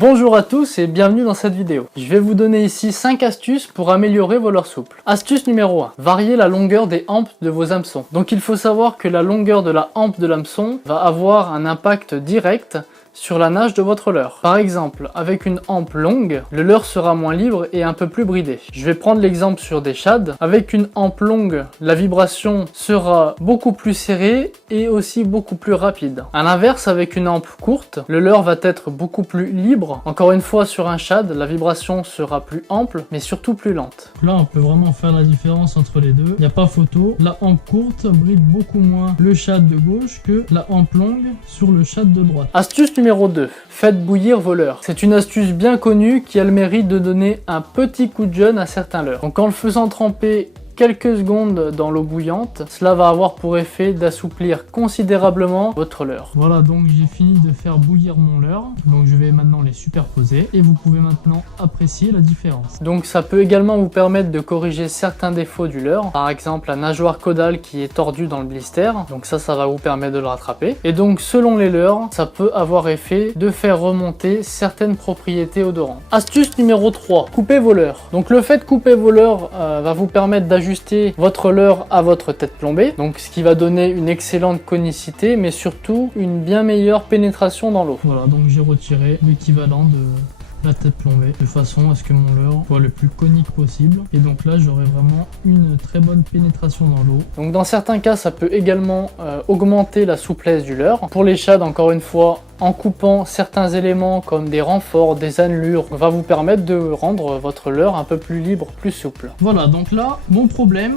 Bonjour à tous et bienvenue dans cette vidéo. Je vais vous donner ici 5 astuces pour améliorer vos leurres souples. Astuce numéro 1. Varier la longueur des hampes de vos hameçons. Donc il faut savoir que la longueur de la hampe de l'hameçon va avoir un impact direct sur la nage de votre leurre. Par exemple, avec une hampe longue, le leurre sera moins libre et un peu plus bridé. Je vais prendre l'exemple sur des shads. Avec une hampe longue, la vibration sera beaucoup plus serrée et aussi beaucoup plus rapide. À l'inverse, avec une hampe courte, le leurre va être beaucoup plus libre. Encore une fois, sur un shad, la vibration sera plus ample, mais surtout plus lente. Là, on peut vraiment faire la différence entre les deux. Il n'y a pas photo. La hampe courte bride beaucoup moins le shad de gauche que la hampe longue sur le shad de droite. Astuce numéro 2. Faites bouillir vos leurres. C'est une astuce bien connue qui a le mérite de donner un petit coup de jeune à certains leurres. Donc en le faisant tremper quelques secondes dans l'eau bouillante, cela va avoir pour effet d'assouplir considérablement votre leurre. Voilà, donc j'ai fini de faire bouillir mon leurre. Donc je vais maintenant les superposer et vous pouvez maintenant apprécier la différence. Donc ça peut également vous permettre de corriger certains défauts du leurre. Par exemple la nageoire caudale qui est tordue dans le blister. Donc ça va vous permettre de le rattraper. Et donc selon les leurres, ça peut avoir effet de faire remonter certaines propriétés odorantes. Astuce numéro 3. Coupez vos leurres. Donc le fait de couper vos leurres va vous permettre d'ajuster votre leurre à votre tête plombée, donc ce qui va donner une excellente conicité mais surtout une bien meilleure pénétration dans l'eau. Voilà, donc j'ai retiré l'équivalent de la tête plombée de façon à ce que mon leurre soit le plus conique possible, et donc là j'aurai vraiment une très bonne pénétration dans l'eau. Donc dans certains cas ça peut également augmenter la souplesse du leurre. Pour les shads, encore une fois, en coupant certains éléments comme des renforts, des annelures, va vous permettre de rendre votre leurre un peu plus libre, plus souple. Voilà, donc là mon problème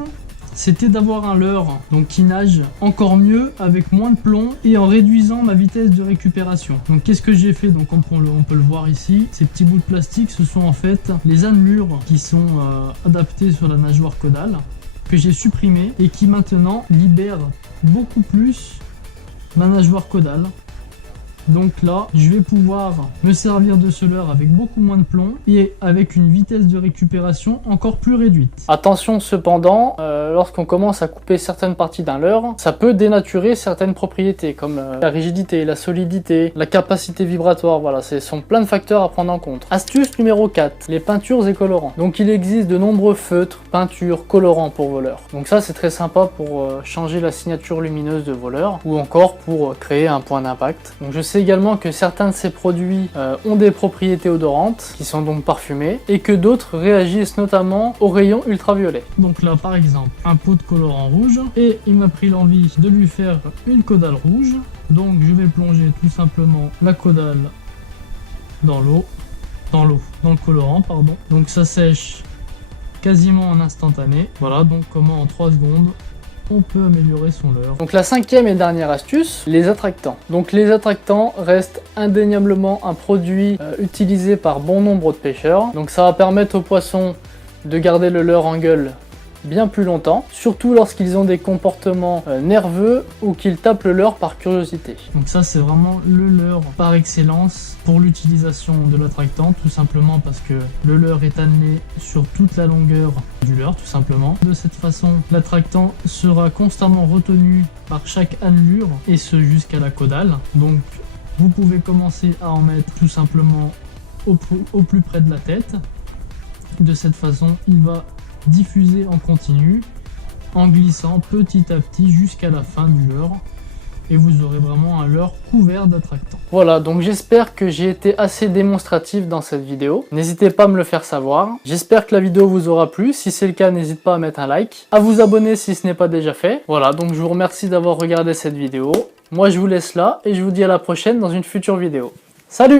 c'était d'avoir un leurre donc qui nage encore mieux avec moins de plomb et en réduisant ma vitesse de récupération. Donc qu'est-ce que j'ai fait? Donc on peut le voir ici, ces petits bouts de plastique, ce sont en fait les annelures qui sont adaptées sur la nageoire caudale que j'ai supprimées et qui maintenant libèrent beaucoup plus ma nageoire caudale. Donc là, je vais pouvoir me servir de ce leurre avec beaucoup moins de plomb et avec une vitesse de récupération encore plus réduite. Attention cependant, lorsqu'on commence à couper certaines parties d'un leurre, ça peut dénaturer certaines propriétés comme la rigidité, la solidité, la capacité vibratoire. Voilà, ce sont plein de facteurs à prendre en compte. Astuce numéro 4, les peintures et colorants. Donc il existe de nombreux feutres, peintures, colorants pour vos leurres. Donc ça c'est très sympa pour changer la signature lumineuse de vos leurres ou encore pour créer un point d'impact. Donc je sais également que certains de ces produits ont des propriétés odorantes qui sont donc parfumées et que d'autres réagissent notamment aux rayons ultraviolets. Donc là par exemple un pot de colorant rouge et il m'a pris l'envie de lui faire une caudale rouge. Donc je vais plonger tout simplement la caudale dans le colorant pardon. Donc ça sèche quasiment en instantané. Voilà, donc comment en 3 secondes on peut améliorer son leurre. Donc la 5e et dernière astuce, les attractants. Donc les attractants restent indéniablement un produit utilisé par bon nombre de pêcheurs. Donc ça va permettre aux poissons de garder le leurre en gueule bien plus longtemps, surtout lorsqu'ils ont des comportements nerveux ou qu'ils tapent le leurre par curiosité. Donc ça c'est vraiment le leurre par excellence pour l'utilisation de l'attractant, tout simplement parce que le leurre est annelé sur toute la longueur du leurre, tout simplement. De cette façon, l'attractant sera constamment retenu par chaque annelure et ce jusqu'à la caudale. Donc vous pouvez commencer à en mettre tout simplement au plus près de la tête. De cette façon, il va diffuser en continu en glissant petit à petit jusqu'à la fin du leurre et vous aurez vraiment un leurre couvert d'attractants. Voilà, donc j'espère que j'ai été assez démonstratif dans cette vidéo. N'hésitez pas à me le faire savoir. J'espère que la vidéo vous aura plu. Si c'est le cas, n'hésitez pas à mettre un like, à vous abonner si ce n'est pas déjà fait. Voilà, donc je vous remercie d'avoir regardé cette vidéo. Moi je vous laisse là et je vous dis à la prochaine dans une future vidéo. Salut!